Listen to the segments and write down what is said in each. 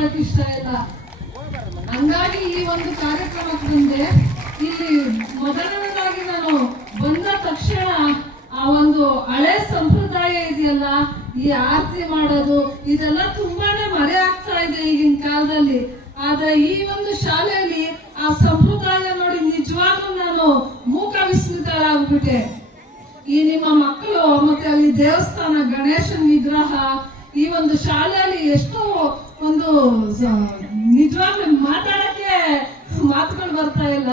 ಕೂತ್ಕೊಳ್ಳಕ್ ಇಷ್ಟ ಇಲ್ಲ. ಹಂಗಾಗಿ ಈ ಒಂದು ಕಾರ್ಯಕ್ರಮಕ್ಕೆ ಬಂದೆ. ಇಲ್ಲಿ ಮೊದಲನೇದಾಗಿ ನಾನು ಬಂದ ತಕ್ಷಣ ಆ ಒಂದು ಹಳೆ ಸಂಪ್ರದಾಯ ಇದೆಯಲ್ಲ, ಈ ಆರತಿ ಮಾಡೋದು ಇದೆಲ್ಲ ತುಂಬಾನೇ ಮರೆ ಆಗ್ತಾ ಇದೆ ಈಗಿನ ಕಾಲದಲ್ಲಿ. ಆದ್ರೆ ಈ ಒಂದು ಶಾಲೆಯಲ್ಲಿ ಆ ಸಂಪ್ರದಾಯ ನೋಡಿ ನಿಜವಾಗ್ಲೂ ನಾನು ಮೂಕ ವಿಸ್ಮಿತರಾಗ್ಬಿಟ್ಟೆ. ಈ ನಿಮ್ಮ ಮಕ್ಕಳು ಮತ್ತೆ ಅಲ್ಲಿ ದೇವಸ್ಥಾನ, ಗಣೇಶನ ವಿಗ್ರಹ, ಈ ಒಂದು ಶಾಲೆಯಲ್ಲಿ ಎಷ್ಟೋ ಒಂದು ನಿಜವಾಗ್ಲೂ ಮಾತಾಡಕ್ಕೆ ಮಾತುಗಳು ಬರ್ತಾ ಇಲ್ಲ,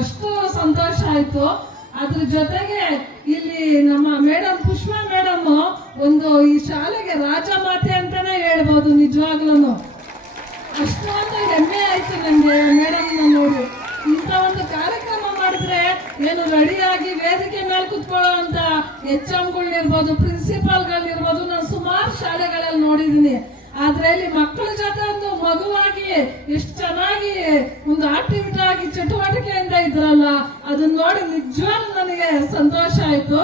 ಅಷ್ಟು ಸಂತೋಷ ಆಯ್ತು. ಅದ್ರ ಜೊತೆಗೆ ಇಲ್ಲಿ ನಮ್ಮ ಮೇಡಮ್ ಪುಷ್ಪಾ ಮೇಡಮ್ ಒಂದು ಈ ಶಾಲೆಗೆ ರಾಜಮಾತೆ ಅಂತಾನೆ ಹೇಳ್ಬೋದು. ನಿಜವಾಗ್ಲೂ ಅಷ್ಟೊಂದು ಹೆಮ್ಮೆ ಆಯ್ತು ನನಗೆ ಮೇಡಮ್ ನೋಡಿ. ಇಂಥ ಒಂದು ಕಾರ್ಯಕ್ರಮ ಮಾಡಿದ್ರೆ ಏನು ರೆಡಿಯಾಗಿ ವೇದಿಕೆ ಮೇಲೆ ಕುತ್ಕೊಳ್ಳೋ ಅಂತ HMಗಳಿರ್ಬೋದು, ಪ್ರಿನ್ಸಿಪಾಲ್ಗಳಿರ್ಬೋದು, ನಾನು ಸುಮಾರು ಶಾಲೆಗಳಲ್ಲಿ ನೋಡಿದೀನಿ. ಆದ್ರೆ ಇಲ್ಲಿ ಮಕ್ಕಳ ಜೊತೆ ಒಂದು ಮಗುವಾಗಿ ಎಷ್ಟು ಚೆನ್ನಾಗಿ ಒಂದು ಆಕ್ಟಿವಿಟಿ ಆಗಿ ಚಟುವಟಿಕೆಯಿಂದ ಇದ್ರಲ್ಲ, ಅದನ್ನ ನೋಡಿ ನಿಜವಾಗ್ಲೂ ನನಗೆ ಸಂತೋಷ ಆಯ್ತು.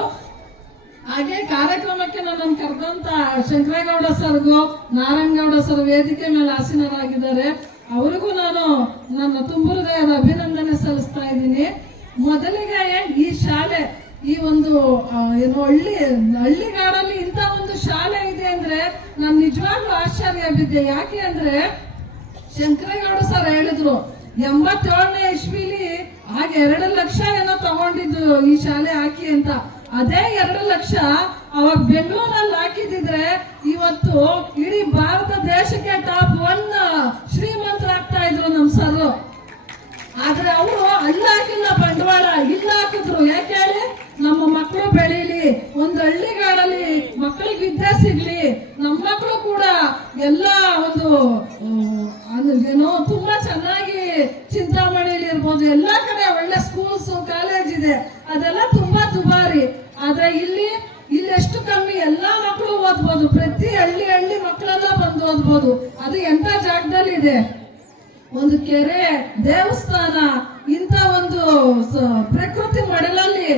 ಹಾಗೆ ಕಾರ್ಯಕ್ರಮಕ್ಕೆ ನನ್ನನ್ನು ಕರೆದಂತ ಶಂಕರೇಗೌಡ ಸರ್ಗೂ, ನಾರಾಯಣಗೌಡ ಸರ್ ವೇದಿಕೆ ಮೇಲೆ ಆಸೀನರಾಗಿದ್ದಾರೆ, ಅವರಿಗೂ ನಾನು ನನ್ನ ತುಂಬ ಹೃದಯದ ಅಭಿನಂದನೆ ಸಲ್ಲಿಸ್ತಾ ಇದ್ದೀನಿ. ಮೊದಲಿಗೆ ಈ ಶಾಲೆ ಈ ಒಂದು ಏನು ಹಳ್ಳಿಗಾಡಲ್ಲಿ ಇಂಥ ಒಂದು ಶಾಲೆ ಇದೆ ಅಂದ್ರೆ ನಾನು ನಿಜವಾಗ್ಲೂ ಆಶ್ಚರ್ಯ ಬಿದ್ದೆ. ಯಾಕೆ ಅಂದ್ರೆ ಶಂಕರೇಗೌಡ ಸರ್ ಹೇಳಿದ್ರು 87ನೇ ಇಸ್ವಿಲಿ ಹಾಗೆ 2 ಲಕ್ಷ ಏನೋ ತಗೊಂಡಿದ್ದು ಈ ಶಾಲೆ ಹಾಕಿ ಅಂತ. ಅದೇ 2 ಲಕ್ಷ ಅವಾಗ ಬೆಂಗಳೂರಲ್ಲಿ ಹಾಕಿದ್ರೆ ಇವತ್ತು ಇಡೀ ಭಾರತ ದೇಶಕ್ಕೆ ಟಾಪ್ 1 ಶ್ರೀಮಂತರಾಗ್ತಾ ಇದ್ರು ನಮ್ ಸರ್. ಆದ್ರೆ ಅವರು ಅಲ್ಲಿ ಹಾಕಿಲ್ಲ, ಬಂಡವಾಳ ಇಲ್ಲ ಹಾಕಿದ್ರು. ಯಾಕೆ ಹೇಳಿ, ನಮ್ಮ ಮಕ್ಕಳು ಬೆಳೀಲಿ, ಒಂದು ಹಳ್ಳಿಗಾಡಲ್ಲಿ ಮಕ್ಕಳಿಗೆ ವಿದ್ಯೆ ಸಿಗ್ಲಿ, ನಮ್ಮ ಮಕ್ಕಳು ಕೂಡ ಎಲ್ಲ ಒಂದು ಏನೋ ತುಂಬಾ ಚೆನ್ನಾಗಿ ಚಿಂತಾಮಣಿಲಿ ಇರ್ಬೋದು, ಎಲ್ಲಾ ಕಡೆ ಒಳ್ಳೆ ಸ್ಕೂಲ್ಸ್ ಕಾಲೇಜ್ ಇದೆ, ಅದೆಲ್ಲ ತುಂಬಾ ದುಬಾರಿ. ಆದ್ರೆ ಇಲ್ಲಿ ಎಷ್ಟು ಕಮ್ಮಿ, ಎಲ್ಲಾ ಮಕ್ಕಳು ಓದ್ಬೋದು, ಪ್ರತಿ ಹಳ್ಳಿ ಮಕ್ಕಳೆಲ್ಲ ಬಂದು ಓದ್ಬೋದು. ಅದು ಎಂತ ಜಾಗದಲ್ಲಿ ಇದೆ, ಒಂದು ಕೆರೆ, ದೇವಸ್ಥಾನ, ಇಂಥ ಒಂದು ಪ್ರಕೃತಿ ಮಡಲಲ್ಲಿ